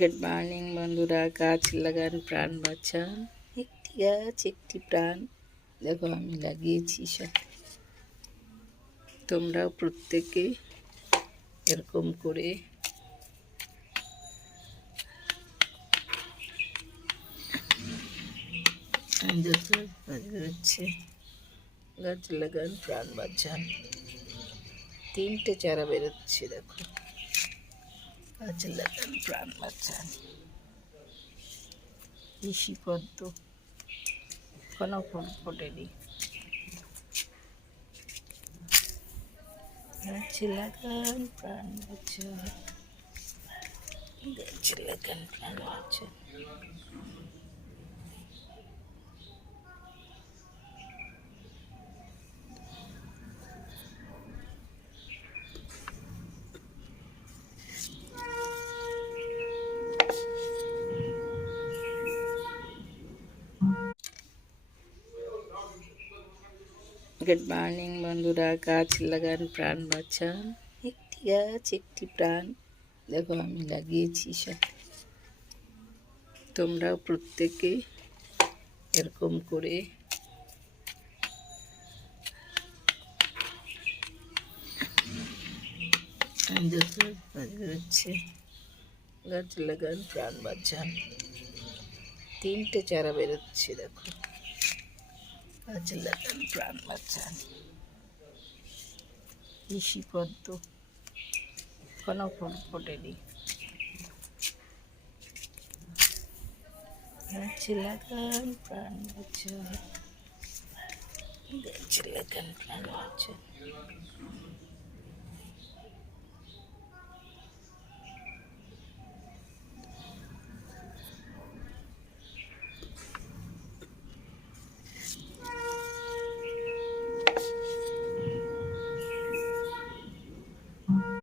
Good morning বন্ধুরা, গাছ লাগান প্রাণ বাঁচান। একটি গাছ একটি প্রাণ। দেখো আমি লাগিয়েছি সব। তোমরাও প্রত্যেকে এরকম করে দেখো গাছ বেরোচ্ছে। গাছ লাগান প্রাণ বাঁচান। 3টে চারা বেরোচ্ছে, দেখো। গাছ লাগান প্রাণ বাঁচান। ঋষি পদ্ম এখনো ফুল ফোটেনি। গাছ লাগান প্রাণ বাঁচান। গাছ লাগান প্রাণ বাঁচান। গুড মর্নিং বন্ধুরা, গাছ লাগান প্রাণ বাঁচান। একটি গাছ একটি প্রাণ। দেখো আমি লাগিয়েছি সব। তোমরাও প্রত্যেকে এরকম করে দেখো গাছ বেরোচ্ছে। গাছ লাগান প্রাণ বাঁচান। 3টে চারা বেরোচ্ছে, দেখো। গাছ লাগান প্রাণ বাঁচান। ঋষি পদ্ম এখনো ফুল ফোটেনি। গাছ লাগান প্রাণ বাঁচান। গাছ লাগান প্রাণ বাঁচান।